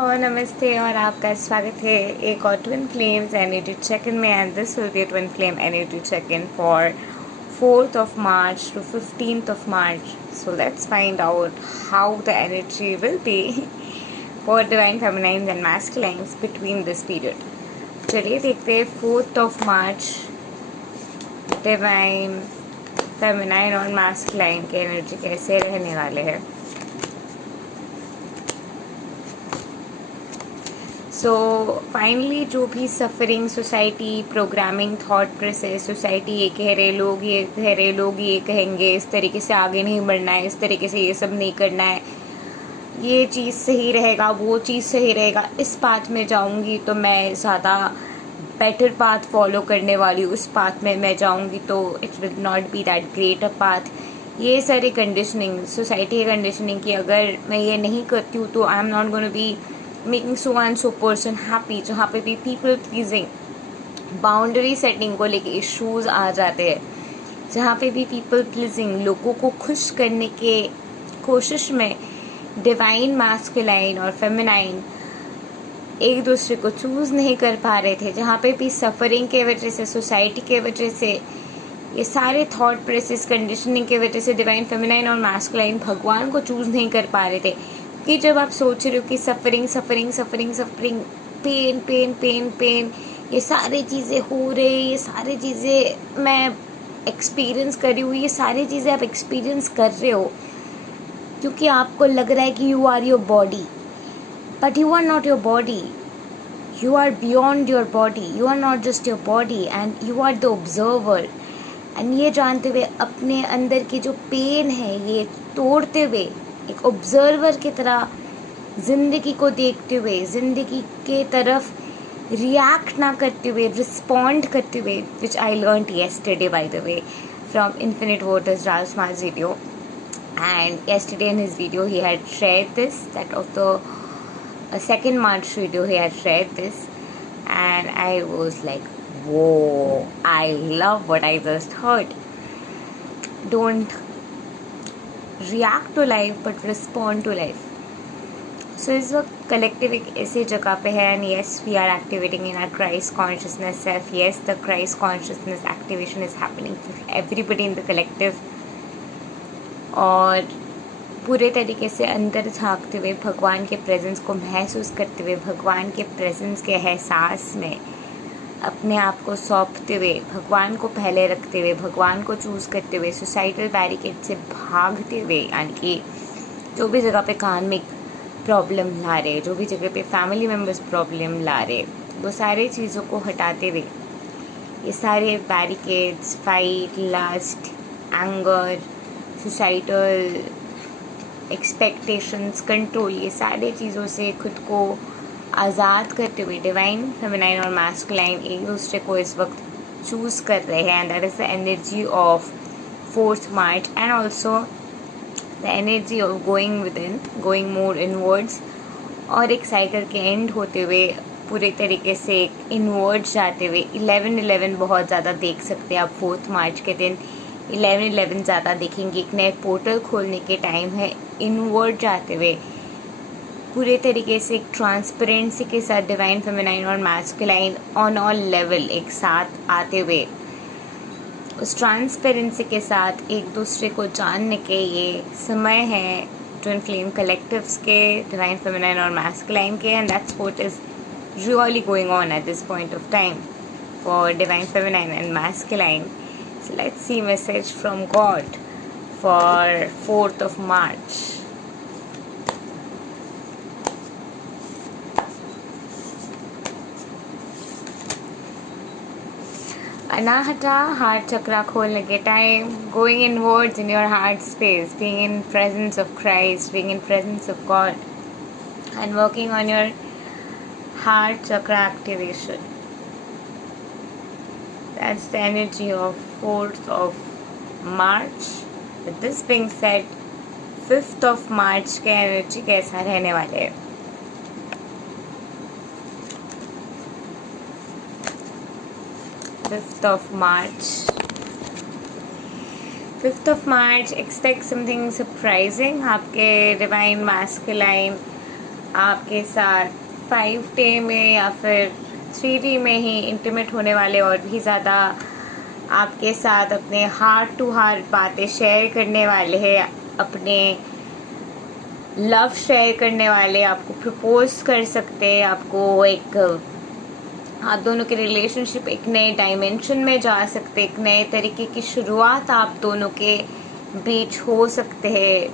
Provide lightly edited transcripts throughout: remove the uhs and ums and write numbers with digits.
Hello नमस्ते और आपका स्वागत है एक और twin flames energy check in में and this will be twin flame energy check in for 4th of March to 15th of March. So let's find out how the energy will be for divine feminines and masculines between this period. चलिए देखते हैं 4th of March divine feminine और masculine के energy कैसे रहने वाले हैं. So finally जो भी suffering society programming thought process society ये कह रहे लोग ये कहेंगे इस तरीके से आगे नहीं बढ़ना है, इस तरीके से ये सब नहीं करना है, ये चीज़ सही रहेगा, वो चीज़ सही रहेगा, इस पाथ में जाऊंगी तो मैं ज़्यादा बेटर पाथ फॉलो करने वाली हूँ, उस पाथ में मैं जाऊंगी तो it will not be that great a path. ये सारी कंडीशनिंग सोसाइटी की कंडीशनिंग की अगर मैं ये नहीं करती हूँ तो I am not gonna be making so and so person happy. जहाँ पे भी पीपल प्लीजिंग बाउंड्री सेटिंग को लेके इश्यूज आ जाते हैं, जहाँ पे भी पीपल प्लीजिंग लोगों को खुश करने के कोशिश में डिवाइन मैस्कुलाइन और फेमिनाइन एक दूसरे को चूज नहीं कर पा रहे थे, जहाँ पे भी सफरिंग के वजह से सोसाइटी के वजह से ये सारे थॉट प्रोसेस कंडीशनिंग के वजह से डिवाइन फेमिनाइन और मैस्कुलाइन भगवान को चूज नहीं कर पा रहे थे. कि जब आप सोच रहे हो कि सफरिंग पेन ये सारी चीज़ें हो रही, ये सारी चीज़ें मैं एक्सपीरियंस कर रही हूँ, ये सारी चीज़ें आप एक्सपीरियंस कर रहे हो क्योंकि आपको लग रहा है कि you are your body, but you are not your body. You are beyond your body, you are not just your body and you are the observer. And ये जानते हुए अपने अंदर की जो पेन है ये तोड़ते हुए एक ऑब्जर्वर की तरह ज़िंदगी को देखते हुए, ज़िंदगी के तरफ रिएक्ट ना करते हुए, रिस्पॉन्ड करते हुए, which I learned yesterday by the way from Infinite Waters Rajkumar's video. And yesterday in his video he had shared this, that of the 2nd March video he had shared this, and I was like, whoa, I love what I just heard. Don't react to life but respond to life. So इस वक्त collective एक ऐसी जगह पे है and yes we are activating in our Christ consciousness self. Yes the Christ consciousness activation is happening for everybody in the collective. और पूरे तरीके से अंदर झांकते हुए भगवान के प्रेजेंस को महसूस करते हुए, भगवान के प्रेजेंस के एहसास में अपने आप को सौंपते हुए, भगवान को पहले रखते हुए, भगवान को चूज़ करते हुए, सोसाइटल बैरिकेड से भागते हुए, यानी कि जो भी जगह पे कार्मिक प्रॉब्लम ला रहे, जो भी जगह पे फैमिली मेम्बर्स प्रॉब्लम ला रहे, वो सारे चीज़ों को हटाते हुए, ये सारे barricades, fight, last, anger, societal expectations, control, ये सारे चीज़ों से खुद को आज़ाद करते हुए डिवाइन फेमिनाइन और मैस्कुलाइन एक दूसरे को इस वक्त चूज़ कर रहे हैं. And that is the energy of 4th March and also the energy of going with in, going more inwards, और एक साइकिल के एंड होते हुए पूरे तरीके से इनवर्ड जाते हुए 11-11 बहुत ज़्यादा देख सकते हैं आप 4th March के दिन. 11-11 ज़्यादा देखेंगे, एक नए पोर्टल खोलने के टाइम है. इनवर्ड जाते हुए पूरे तरीके से एक ट्रांसपेरेंसी के साथ डिवाइन फेमिनाइन और मैस्कुलाइन ऑन ऑल लेवल एक साथ आते हुए उस ट्रांसपेरेंसी के साथ एक दूसरे को जानने के ये समय है ट्विन फ्लेम कलेक्टिव्स के, डिवाइन फेमिनाइन और मैस्कुलाइन के. And that's what is really going on at this point of time for divine feminine and masculine. So let's see message from God for 4th of March. Anahata heart chakra खोलने के time, going inwards in your heart space, being in presence of Christ, being in presence of God and working on your heart chakra activation. That's the energy of 4th of March. With this being said 5th of March के energy कैसा रहने वाले हैं. Fifth of March, expect something surprising. आपके divine masculine आपके साथ 5D में या फिर 3D में ही इंटीमेट होने वाले, और भी ज़्यादा आपके साथ अपने हार्ट टू हार्ट बातें शेयर करने वाले हैं, अपने लव शेयर करने वाले, आपको प्रपोज कर सकते हैं, आपको एक आप दोनों के रिलेशनशिप एक नए डायमेंशन में जा सकते, एक नए तरीके की शुरुआत आप दोनों के बीच हो सकते हैं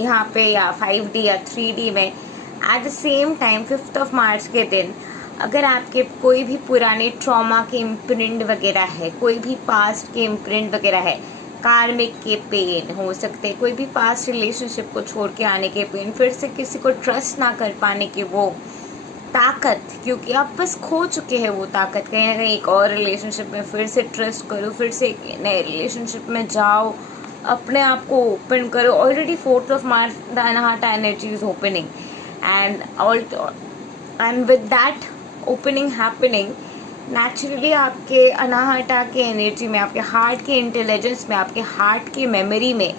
यहाँ पे, या 5D या 3D में। एट द सेम टाइम 5 मार्च के दिन अगर आपके कोई भी पुराने ट्रॉमा के इम्प्रिंट वगैरह है, कोई भी पास्ट के इम्प्रिंट वगैरह है, कार्मिक के पेन हो सकते हैं, कोई भी पास्ट रिलेशनशिप को छोड़ के आने के पेन, फिर से किसी को ट्रस्ट ना कर पाने की वो ताकत, क्योंकि आप बस खो चुके हैं वो ताकत, कहीं ना कहीं एक और रिलेशनशिप में फिर से ट्रस्ट करो, फिर से एक नए रिलेशनशिप में जाओ, अपने आप को ओपन करो। Already 4 March the Anahata energy is opening, and with that opening happening, naturally आपके अनाहटा के एनर्जी में, आपके हार्ट के इंटेलिजेंस में, आपके हार्ट की मेमोरी में,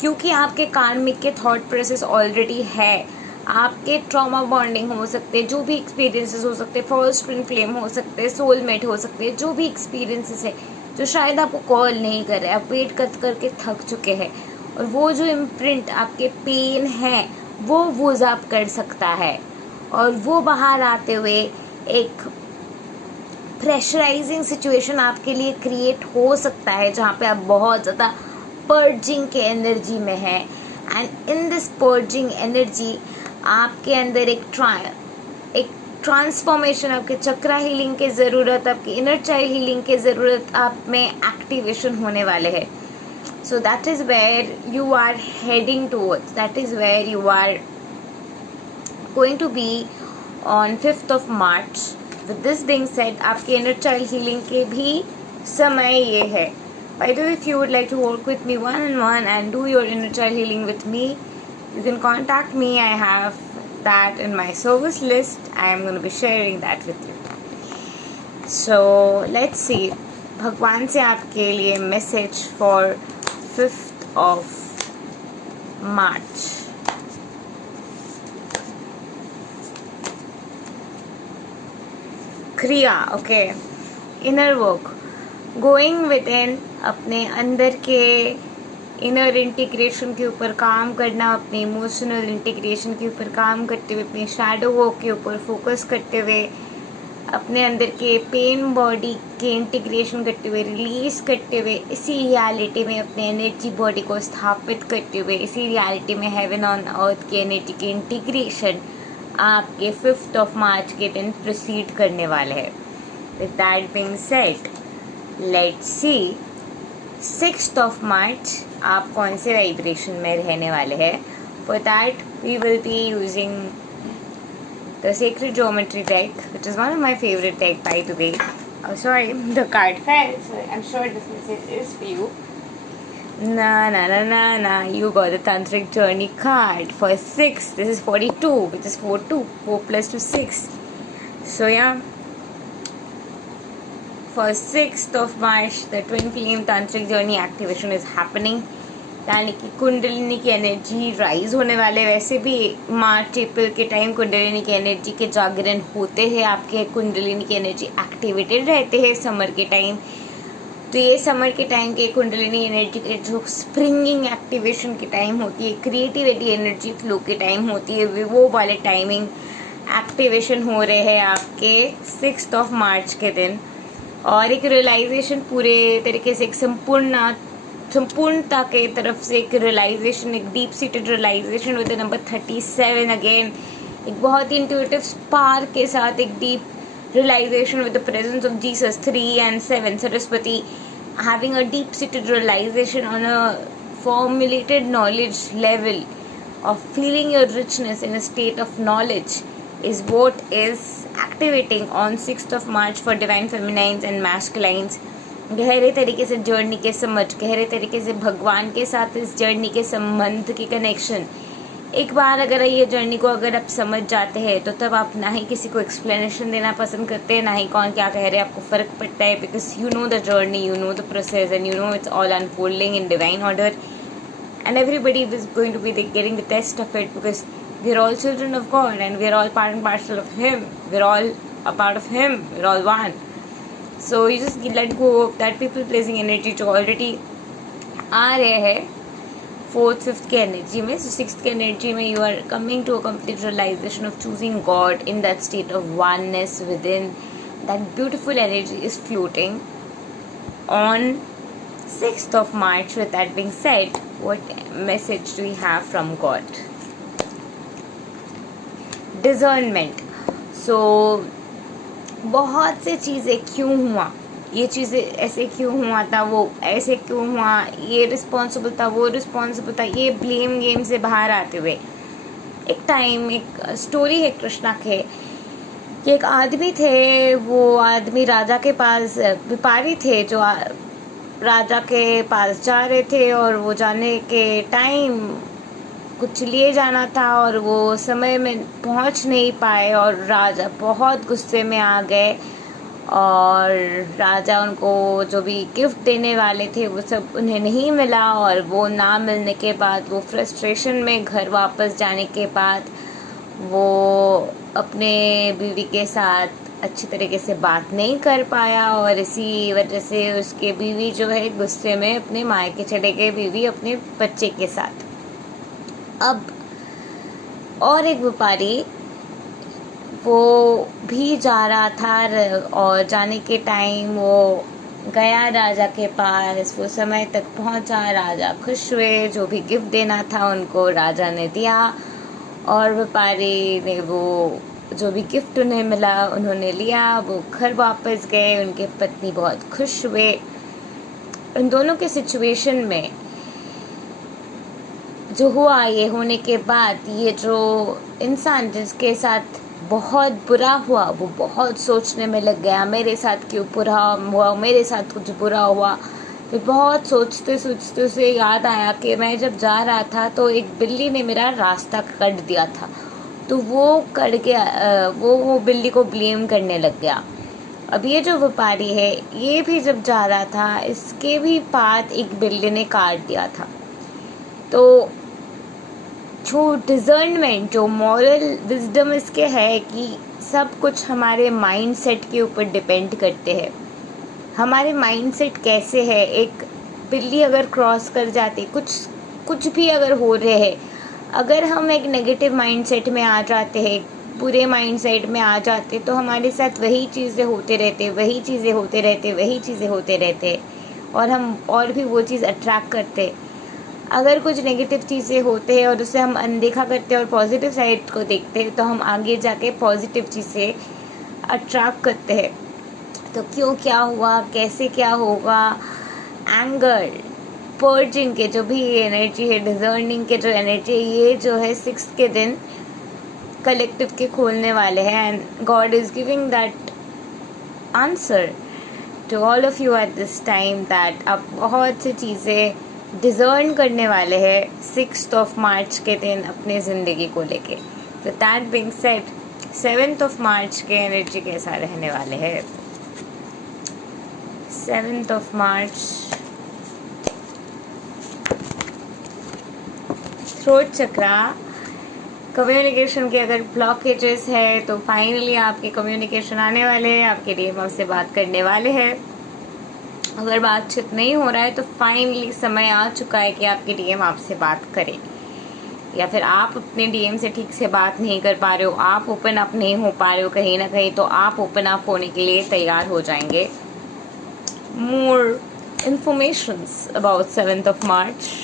क्योंकि आपके कार्मिक के थॉट प्रोसेस ऑलरेडी है, आपके ट्रॉमा बॉन्डिंग हो सकते हैं, जो भी एक्सपीरियंसेस हो सकते हैं, फर्स्ट ट्विन फ्लेम हो सकते हैं, सोलमेट हो सकते हैं, जो भी एक्सपीरियंसेस है जो शायद आपको कॉल नहीं कर रहे, आप वेट कर करके थक चुके हैं, और वो जो इम्प्रिंट आपके पेन है वो वूज अप कर सकता है, और वो बाहर आते हुए एक प्रेशराइजिंग सिचुएशन आपके लिए क्रिएट हो सकता है, जहाँ पे आप बहुत ज़्यादा पर्जिंग के एनर्जी में हैं। And in this purging energy आपके अंदर एक ट्रांसफॉर्मेशन, आपके चक्रा हीलिंग की ज़रूरत, आपकी इनर चाइल्ड हीलिंग की ज़रूरत आप में एक्टिवेशन होने वाले है। So that is where you are heading towards, that is where you are going to be on 5 March. With this being said, आपके इनर चाइल्ड हीलिंग के भी समय ये है। By the way, if you would like to work with me one-on-one and do your inner child healing with me, you can contact me. I have that in my service list. I am going to be sharing that with you. So let's see, भगवान से आपके लिए message for 5 मार्च। क्रिया, okay, inner work, going with in, अपने अंदर के inner integration के ऊपर काम करना, अपने इमोशनल इंटीग्रेशन के ऊपर काम करते हुए, अपने शैडो वर्क के ऊपर फोकस करते हुए, अपने अंदर के पेन बॉडी के इंटीग्रेशन करते हुए, रिलीज करते हुए, इसी रियलिटी में अपने एनर्जी बॉडी को स्थापित करते हुए, इसी रियलिटी में हेवन ऑन अर्थ की एनर्जी की इंटीग्रेशन आपके 5 मार्च के दिन प्रोसीड करने वाले हैं। With that being said, let's see 6 March आप कौन से वाइब्रेशन में रहने वाले हैं। For that we will be using the Sacred Geometry deck, which is one of my favorite deck, by the way. Oh, sorry, the card fell, so I'm sure this message is for you. Na, you got the Tantric Journey card for 6. This is 42, which is 4 plus 2, 6. So yeah, for 6 March, the Twin Flame Tantric Journey activation is happening. यानी कि कुंडलिनी की energy rise होने वाले। वैसे भी मार्च अप्रैल के time kundalini की energy के जागरण होते हैं, आपके कुंडलिनी की एनर्जी एक्टिवेटेड रहते हैं समर के टाइम। तो ये समर के टाइम के कुंडलिनी एनर्जी के जो स्प्रिंगिंग एक्टिवेशन की टाइम होती है, क्रिएटिविटी एनर्जी फ्लो की टाइम होती है, वो वाले टाइमिंग एक्टिवेशन हो रहे हैं आपके 6 मार्च के दिन। और एक रियलाइजेशन पूरे तरीके से, एक संपूर्णता के तरफ से एक रियलाइजेशन, एक deep seated realization with the number 37 again, एक बहुत ही इंट्यूटिव स्पार्क के साथ एक deep realization with the presence of Jesus, 3 and 7, Saraswati, having a deep-seated realization on a formulated knowledge level of feeling your richness in a state of knowledge is what is activating on 6 March for Divine Feminines and Masculines. गहरे तरीके से journey के समझ, गहरे तरीके से भगवान के साथ इस जर्नी के संबंध की कनेक्शन, एक बार अगर ये जर्नी को अगर आप समझ जाते हैं तो तब आप ना ही किसी को एक्सप्लेनेशन देना पसंद करते हैं, ना ही कौन क्या कह रहे हैं आपको फ़र्क पड़ता है, because you know the journey, you know the process and you know it's all unfolding in divine order and everybody is going to be getting the taste of it, because we're all children of God and we're all part and parcel of Him. We're all a part of Him. We're all one. So you just let go of that people pleasing energy जो already आ रहे हैं 4th 5th के energy में. So 6th के energy में you are coming to a complete realization of choosing God in that state of oneness within. That beautiful energy is floating on 6th of March. With that being said, what message do we have from God? Discernment. So बहुत से चीज़ें क्यों हुआ, ये चीज़ें ऐसे क्यों हुआ था, वो ऐसे क्यों हुआ, ये रिस्पॉन्सिबल था, वो रिस्पॉन्सिबल था, ये ब्लेम गेम से बाहर आते हुए एक टाइम, एक स्टोरी है कृष्णा के कि एक आदमी थे, वो आदमी राजा के पास, व्यापारी थे जो राजा के पास जा रहे थे और वो जाने के टाइम कुछ लिए जाना था और वो समय में पहुंच नहीं पाए और राजा बहुत गुस्से में आ गए और राजा उनको जो भी गिफ्ट देने वाले थे वो सब उन्हें नहीं मिला और वो ना मिलने के बाद वो फ्रस्ट्रेशन में घर वापस जाने के बाद वो अपने बीवी के साथ अच्छी तरीके से बात नहीं कर पाया और इसी वजह से उसके बीवी जो है गुस्से में अपने मायके चले गए, बीवी अपने बच्चे के साथ. अब और एक व्यापारी वो भी जा रहा था और जाने के टाइम वो गया राजा के पास, वो समय तक पहुंचा, राजा खुश हुए, जो भी गिफ्ट देना था उनको राजा ने दिया और व्यापारी ने वो जो भी गिफ्ट उन्हें मिला उन्होंने लिया, वो घर वापस गए, उनके पत्नी बहुत खुश हुए. उन दोनों के सिचुएशन में जो हुआ, ये होने के बाद ये जो इंसान जिसके साथ बहुत बुरा हुआ वो बहुत सोचने में लग गया, मेरे साथ क्यों बुरा हुआ, मेरे साथ कुछ बुरा हुआ. फिर बहुत सोचते सोचते उसे याद आया कि मैं जब जा रहा था तो एक बिल्ली ने मेरा रास्ता कट दिया था, तो वो कट गया, वो बिल्ली को ब्लेम करने लग गया. अब ये जो व्यापारी है ये भी जब जा रहा था इसके भी पाथ एक बिल्ली ने काट दिया था. तो जो डिज़र्नमेंट, जो मॉरल विजडम इसके है कि सब कुछ हमारे माइंडसेट के ऊपर डिपेंड करते हैं. हमारे माइंडसेट कैसे है, एक बिल्ली अगर क्रॉस कर जाती, कुछ भी अगर हो रहे है, अगर हम एक नेगेटिव माइंडसेट में आ जाते हैं, बुरे माइंडसेट में आ जाते तो हमारे साथ वही चीज़ें होते रहते और हम और भी वो चीज़ अट्रैक्ट करते. अगर कुछ नेगेटिव चीज़ें होते हैं और उसे हम अनदेखा करते हैं और पॉजिटिव साइड को देखते हैं तो हम आगे जाके पॉजिटिव चीज़ें अट्रैक्ट करते हैं. तो क्यों क्या हुआ, कैसे क्या होगा, एंगर, पर्जिंग के जो भी एनर्जी है, डिजर्निंग के जो एनर्जी है, ये जो है 6th के दिन कलेक्टिव के खोलने वाले हैं. And God is giving that answer to all of you at this time that आप बहुत सी चीज़ें डिज़र्न करने वाले हैं 6th of March के दिन अपने ज़िंदगी को लेके. तो that being said 7th of March के एनर्जी कैसा रहने वाले हैं. 7th of March throat chakra, communication के अगर ब्लॉकेजेस है तो फाइनली आपके कम्युनिकेशन आने वाले हैं, आपके डीएम आपसे बात करने वाले हैं. अगर बातचीत नहीं हो रहा है तो फाइनली समय आ चुका है कि आपके डीएम आपसे बात करें, या फिर आप अपने डीएम से ठीक से बात नहीं कर पा रहे हो, आप ओपन अप नहीं हो पा रहे हो कहीं ना कहीं, तो आप ओपन अप होने के लिए तैयार हो जाएंगे. More informations about 7th of March.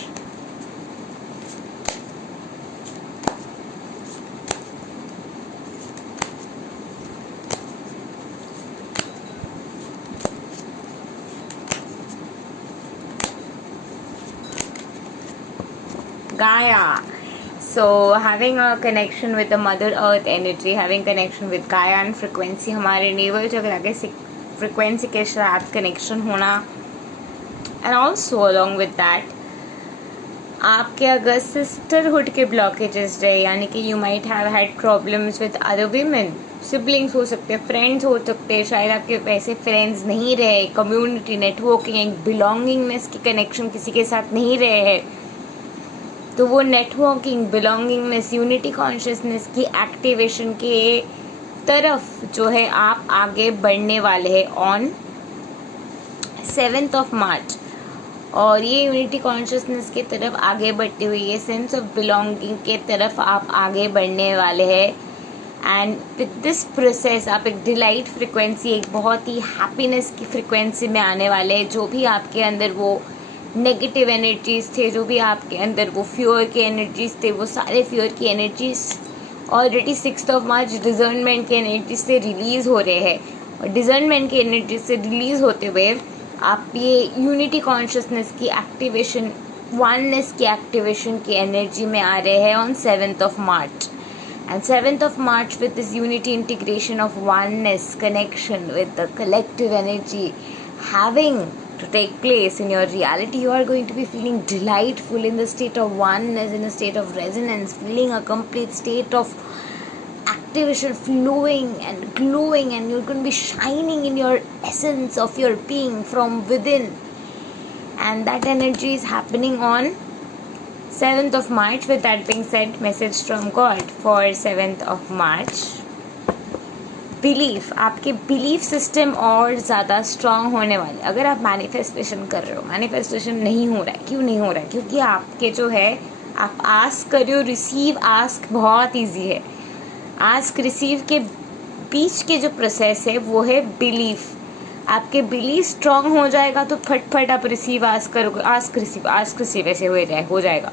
Gaia. So having a connection with the Mother Earth energy, having connection with Gaia and frequency, हमारे नेवल चक्रा के frequency के साथ connection होना, and also along with that आपके अगर sisterhood के blockages रहे, यानी कि you might have had problems with other women, siblings हो सकते हैं, friends हो सकते हैं, शायद आपके वैसे friends नहीं रहे, community networking, belongingness की connection किसी के साथ नहीं रहे हैं, तो वो नेटवर्किंग, बिलोंगिंगनेस, यूनिटी कॉन्शियसनेस की एक्टिवेशन के तरफ जो है आप आगे बढ़ने वाले हैं ऑन 7th ऑफ मार्च। और ये यूनिटी कॉन्शियसनेस के तरफ आगे बढ़ते हुए ये सेंस ऑफ बिलोंगिंग के तरफ आप आगे बढ़ने वाले हैं। एंड विद दिस प्रोसेस आप एक डिलाइट फ्रिक्वेंसी, एक बहुत ही हैप्पीनेस की फ्रिक्वेंसी में आने वाले हैं। जो भी आपके अंदर वो नेगेटिव एनर्जीज थे, जो भी आपके अंदर वो फ्योर के एनर्जीज थे, वो सारे फ्योर की energies already 6th of March discernment के एनर्जी से रिलीज हो रहे हैं। और डिजर्नमेंट की एनर्जी से रिलीज होते हुए आप ये यूनिटी कॉन्शियसनेस की एक्टिवेशन, वननेस की एक्टिवेशन की एनर्जी में आ रहे हैं on 7th of March. And 7th of March with this unity integration of oneness connection with the collective energy having to take place in your reality, you are going to be feeling delightful in the state of oneness, in a state of resonance, feeling a complete state of activation, flowing and glowing, and you're going to be shining in your essence of your being from within. And that energy is happening on 7th of March. With that being said, message from God for 7th of March. Belief, आपके belief system और ज़्यादा strong होने वाले। अगर आप manifestation कर रहे हो, मैनिफेस्टेशन नहीं हो रहा है, क्यों नहीं हो रहा है? क्योंकि आपके जो है आप आस्क कर रहे हो, रिसीव आस्क बहुत इजी है। आस्क रिसीव के बीच के जो प्रोसेस है वो है बिलीफ। आपके बिलीफ स्ट्रांग हो जाएगा तो फटफट आप रिसीव आस्क करोगे, आस्क रिसीव ऐसे हो जाएगा।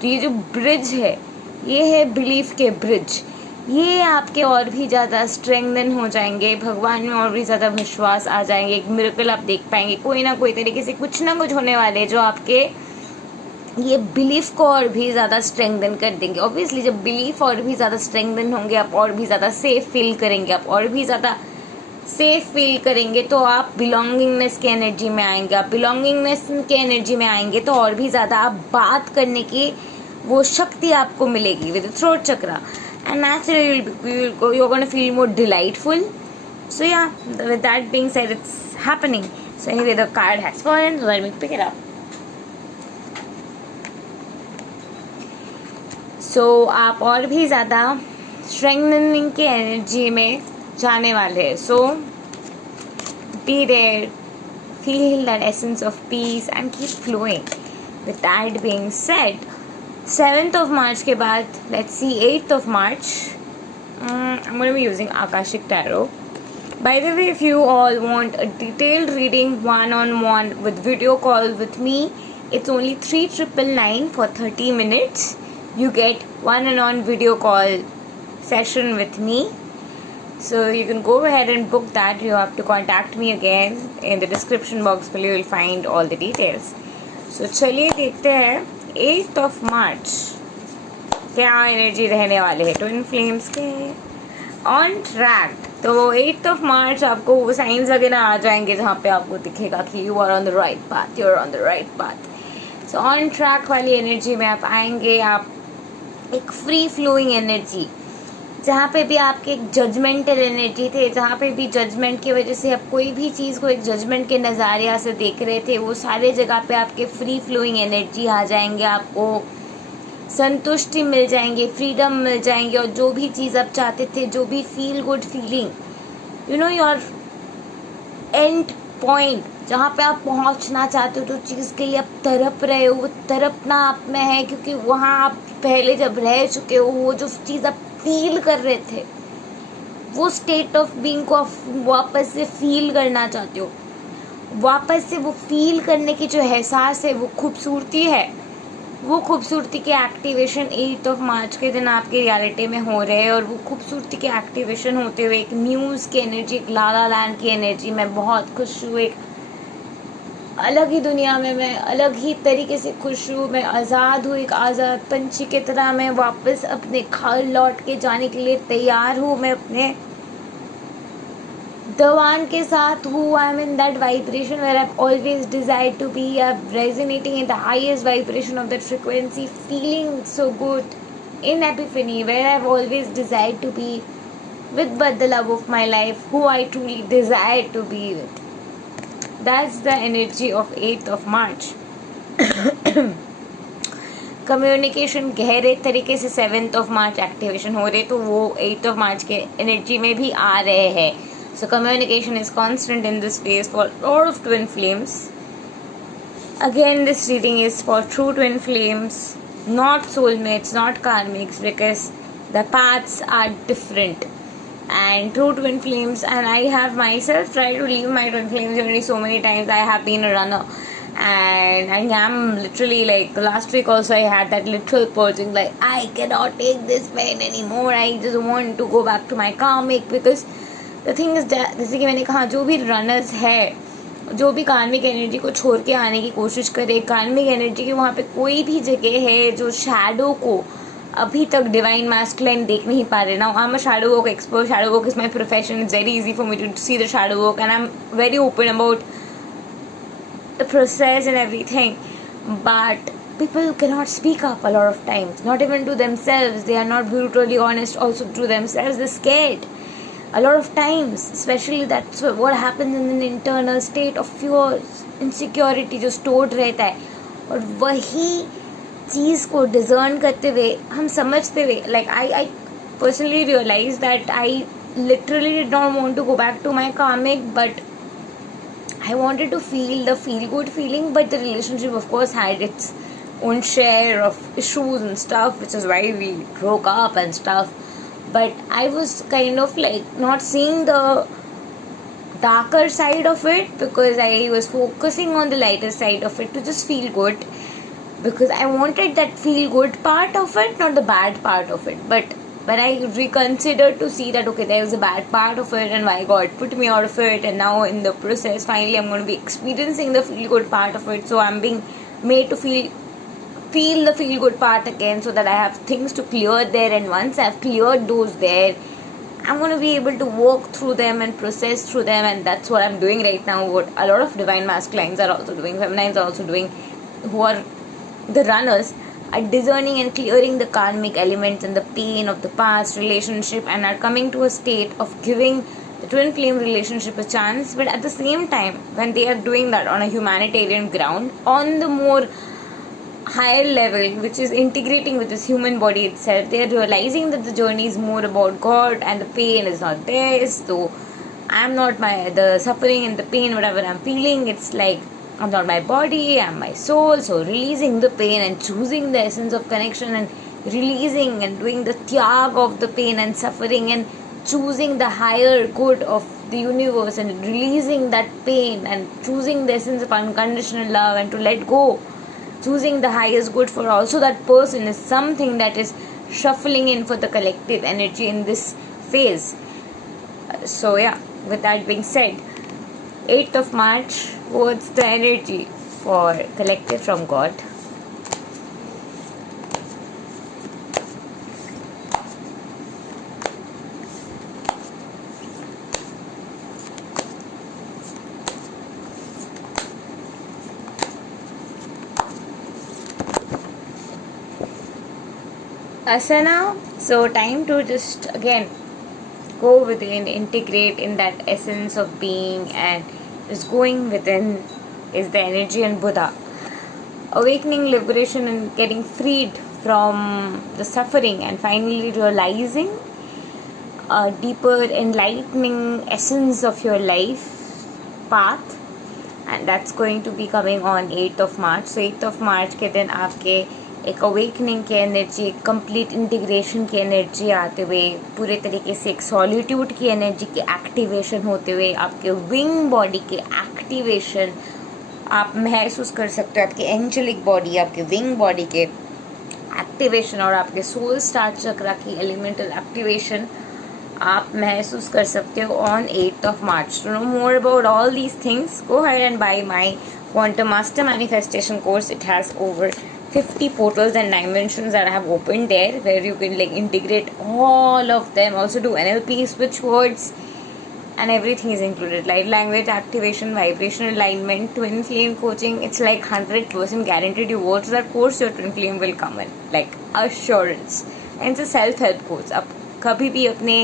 तो ये जो ब्रिज है ये है बिलीफ के ब्रिज। ये आपके और भी ज़्यादा स्ट्रेंथन हो जाएंगे, भगवान में और भी ज़्यादा विश्वास आ जाएंगे, एक मिरेकल आप देख पाएंगे, कोई ना कोई तरीके से कुछ ना कुछ होने वाले जो आपके ये बिलीफ को और भी ज़्यादा स्ट्रेंथन कर देंगे। ऑब्वियसली जब बिलीफ और भी ज़्यादा स्ट्रेंथन होंगे, आप और भी ज़्यादा सेफ फील करेंगे, आप और भी ज़्यादा सेफ फील करेंगे तो आप बिलोंगिंगनेस के एनर्जी में आएंगे। आप बिलोंगिंगनेस के एनर्जी में आएंगे तो और भी ज़्यादा आप बात करने की वो शक्ति आपको मिलेगी with throat chakra. And naturally you're going to feel more delightful. So yeah, with that being said, it's happening. So anyway, the card has fallen, so let me pick it up. So आप और भी ज़्यादा strengthening के energy में जाने वाले हैं. So be there, feel that essence of peace and keep flowing. With that being said, 7th of March के बाद let's see 8th of March. I'm going to be using Akashic Tarot. By the way, if you all want a detailed reading one-on-one with video call with me, it's only 3,999 for 30 minutes. You get one-on-one video call session with me. So you can go ahead and book that. You have to contact me again. In the description box below you will find all the details. So चलिए देखते हैं 8th of March क्या energy रहने वाले हैं twin flames के on track. तो 8th of March आपको वो साइंस वगैरह आ जाएंगे जहाँ पे आपको दिखेगा कि you are on the right path, you are on the right path. So on track वाली एनर्जी में आप आएंगे, आप एक फ्री फ्लोइंग एनर्जी, जहाँ पे भी आपके एक जजमेंटल एनर्जी थे, जहाँ पे भी जजमेंट की वजह से आप कोई भी चीज़ को एक जजमेंट के नज़ारिया से देख रहे थे, वो सारे जगह पे आपके फ्री फ्लोइंग एनर्जी आ जाएंगे, आपको संतुष्टि मिल जाएंगे, फ्रीडम मिल जाएंगे। और जो भी चीज़ आप चाहते थे, जो भी feel good feeling, you know your and point, जहाँ पे आप पहुँचना चाहते हो, तो चीज़ के लिए आप तड़प रहे हो, वो तड़पना आप में है, क्योंकि वहाँ आप पहले जब रह चुके हो, वो जो चीज़ आप फील कर रहे थे, वो स्टेट ऑफ बीइंग को आप वापस से फील करना चाहते हो। वापस से वो फील करने की जो एहसास है, वो खूबसूरती है, वो खूबसूरती के एक्टिवेशन 8th ऑफ मार्च के दिन आपके रियलिटी में हो रहे हैं। और वो खूबसूरती के एक्टिवेशन होते हुए एक म्यूज़ की एनर्जी, एक लाला लैंड की एनर्जी, मैं बहुत खुश हूँ। एक अलग ही दुनिया में मैं अलग ही तरीके से खुश हूँ, मैं आज़ाद हूँ, एक आज़ाद पंछी की तरह मैं वापस अपने घर लौट के जाने के लिए तैयार हूँ। मैं अपने दवान के साथ हूँ। I am in that vibration where I always desire to be. I am resonating in the highest vibration of that frequency, feeling so good in epiphany where I always desire to be with but the love of my life, who I truly desire to be with. That's the energy of 8th of March. Communication गहरे तरीके से 7th of March activation हो रहे, तो वो 8th of March के energy में भी आ रहे हैं. So communication is constant in this phase for all of twin flames. Again this reading is for true twin flames, not soulmates, not karmics, because the paths are different. And true twin flames, and I have myself tried to leave my twin flame journey so many times. I have been a runner, and I am literally, like last week also I had that literal purging, like I cannot take this pain anymore. I just want to go back to my karmic, because the thing is that जैसे कि मैंने कहा, जो भी runners है, जो भी कार्मिक एनर्जी को छोड़ के आने की कोशिश करे, कार्मिक एनर्जी की वहाँ पे कोई भी जगह है जो शैडो को अभी तक डिवाइन मैस्कुलाइन देख नहीं पा रहे. Now I am a shadow work expert. Shadow work is my profession. It's very easy for me to see the shadow work, and I am very open about the process and everything. But people cannot speak up a lot of times, not even to themselves. They are not brutally honest also to themselves. They're scared a lot of times, especially that's what happens in an internal state of fear, insecurity जो stored रहता है. और वही चीज़ को discern करते हुए, हम समझते हुए, like I personally realized that I literally did not want to go back to my karmic, but I wanted to feel the feel good feeling. But the relationship of course had its own share of issues and stuff, which is why we broke up and stuff. But I was kind of like not seeing the darker side of it, because I was focusing on the lighter side of it to just feel good, because I wanted that feel good part of it, not the bad part of it. But when I reconsidered to see that okay, there was a bad part of it and why God put me out of it, and now in the process finally I'm going to be experiencing the feel good part of it, so I'm being made to feel the feel good part again, so that I have things to clear there, and once I've cleared those there, I'm going to be able to walk through them and process through them. And that's what I'm doing right now, what a lot of divine masculines are also doing, feminines are also doing, who are the runners, are discerning and clearing the karmic elements and the pain of the past relationship, and are coming to a state of giving the twin flame relationship a chance. But at the same time, when they are doing that on a humanitarian ground, on the more higher level, which is integrating with this human body itself, they are realizing that the journey is more about God and the pain is not theirs. So I'm not the suffering and the pain, whatever I'm feeling, it's like I'm not my body, I'm my soul. So releasing the pain and choosing the essence of connection, and releasing and doing the tyag of the pain and suffering, and choosing the higher good of the universe, and releasing that pain, and choosing the essence of unconditional love, and to let go, choosing the highest good for also that person, is something that is shuffling in for the collective energy in this phase. So yeah, with that being said, 8th of March, what's the energy for collective from God? Asana. So time to just again go within, integrate in that essence of being, and just going within is the energy and Buddha. Awakening, liberation, and getting freed from the suffering, and finally realizing a deeper enlightening essence of your life path, and that's going to be coming on 8th of March. So 8th of March के दिन आपके एक awakening की energy, एक complete integration की energy आते हुए, पूरे तरीके से एक सॉलिट्यूड की एनर्जी की एक्टिवेशन होते हुए, आपके विंग बॉडी के एक्टिवेशन आप महसूस कर सकते हो. आपके एंजेलिक बॉडी, आपके विंग बॉडी के एक्टिवेशन, और आपके सोल स्टार चक्रा की एलिमेंटल एक्टिवेशन आप महसूस कर सकते हो on 8th of March. To know more about all these things, go ahead and buy my Quantum Master Manifestation course. It has over 50 portals and dimensions that I have opened there, where you can like integrate all of them. Also do NLP, switch words, and everything is included. Light language activation, vibration alignment, twin flame coaching. It's like 100% guaranteed. You watch that course, your twin flame will come in, like assurance. And it's a self-help course. आप कभी भी अपने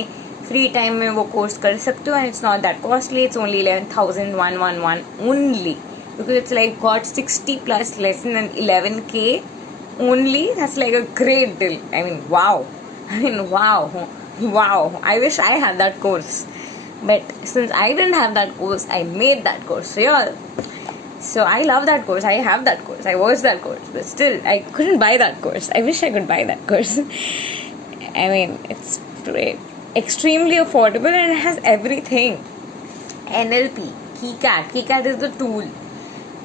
free time में वो course कर सकते हो, and it's not that costly. It's only 11,111 only, because it's like got 60 plus lesson and 11K only, that's like a great deal. I mean, wow. I wish I had that course, but since I didn't have that course, I made that course for y'all. So I love that course, I have that course, I watched that course, but still I couldn't buy that course. I wish I could buy that course. I mean, it's great, extremely affordable, and it has everything. NLP, KeyCat is the tool.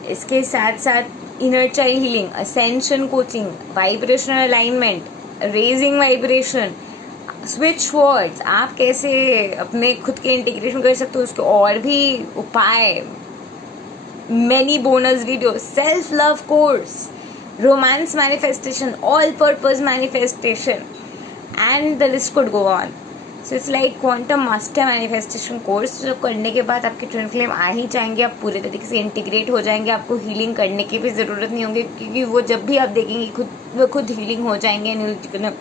इसके साथ साथ inner child healing, ascension coaching, vibrational alignment, raising vibration, switch words, आप कैसे अपने खुद के integration कर सकते हो, उसके और भी उपाय, many bonus videos, self love course, romance manifestation, all purpose manifestation, and the list could go on. So it's like quantum master manifestation course, जो करने के बाद आपके ट्विन फ्लेम आ ही जाएंगे, आप पूरे तरीके से इंटीग्रेट हो जाएंगे, आपको हीलिंग करने की भी ज़रूरत नहीं होगी, क्योंकि वो जब भी आप देखेंगे वो खुद हीलिंग हो जाएंगे, and you're gonna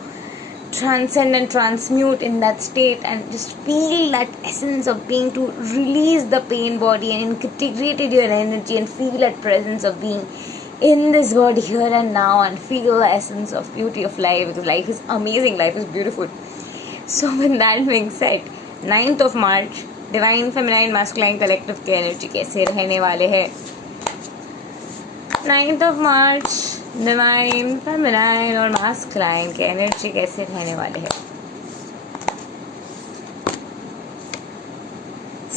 transcend and transmute in that state and just feel that essence of being, to release the pain body and integrated your energy and feel that presence of being in this body here and now, and feel the essence of beauty of life, because life is amazing, life is beautiful. So with that being said, 9th of March, divine feminine masculine collective के energy कैसे रहने वाले हैं. 9th of March, divine feminine और masculine के energy कैसे रहने वाले हैं.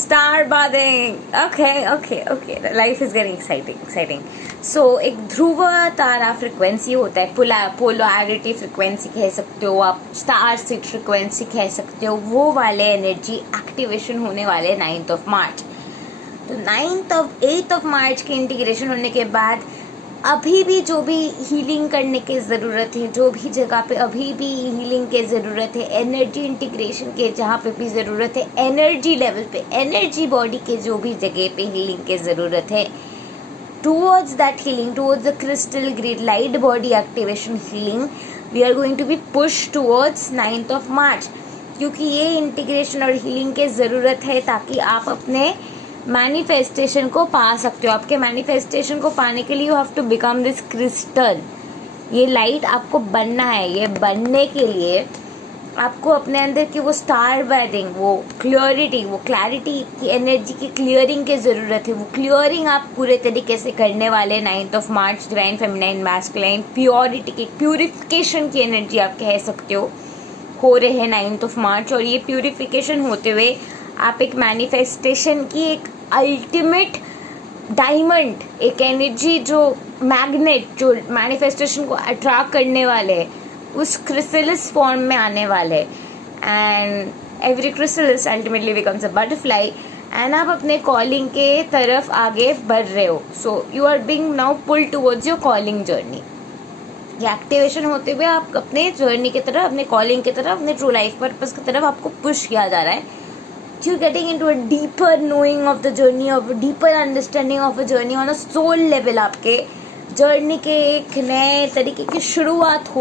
Star bathing. Okay, life is getting exciting. So एक ध्रुव तारा फ्रिक्वेंसी होता है, पोलैरिटी फ्रिक्वेंसी कह सकते हो आप, स्टार सीड फ्रिक्वेंसी कह सकते हो, वो वाले एनर्जी एक्टिवेशन होने वाले 9th of March. तो 8th of March के इंटीग्रेशन होने के बाद अभी भी जो भी हीलिंग करने की ज़रूरत है, जो भी जगह पे अभी भी हीलिंग की ज़रूरत है, एनर्जी इंटीग्रेशन के जहाँ पे भी ज़रूरत है, एनर्जी लेवल पे, एनर्जी बॉडी के जो भी जगह पे हीलिंग की ज़रूरत है, towards that healing, towards the crystal grid light body activation healing, we are going to be pushed towards 9th of March, क्योंकि ये इंटीग्रेशन और हीलिंग की ज़रूरत है ताकि आप अपने मैनिफेस्टेशन को पा सकते हो. आपके मैनिफेस्टेशन को पाने के लिए you have to become this crystal. ये लाइट आपको बनना है. ये बनने के लिए आपको अपने अंदर की वो स्टार बाइडिंग, वो क्लियरिटी, वो क्लैरिटी की एनर्जी की क्लियरिंग की ज़रूरत है. वो क्लियरिंग आप पूरे तरीके से करने वाले 9th of March, divine feminine masculine purity की, प्यूरिफिकेशन की एनर्जी आप कह सकते हो रहे हैं 9th of March. और ये प्यूरिफिकेशन होते हुए आप एक मैनिफेस्टेशन की एक अल्टीमेट डायमंड, एक एनर्जी जो मैग्नेट, जो मैनिफेस्टेशन को अट्रैक्ट करने वाले, उस क्रिस्टलिस फॉर्म में आने वाले. And every chrysalis ultimately becomes a butterfly, and आप अपने कॉलिंग के तरफ आगे बढ़ रहे हो. So you are being now pulled towards your calling journey. ये एक्टिवेशन होते हुए आप अपने जर्नी की तरफ, अपने कॉलिंग की तरफ, अपने ट्रू लाइफ पर्पस की तरफ आपको पुश किया जा रहा है. You're getting into a deeper knowing of the journey, of a deeper understanding of a journey on a soul level. आपके जर्नी के एक नए तरीके की शुरुआत हो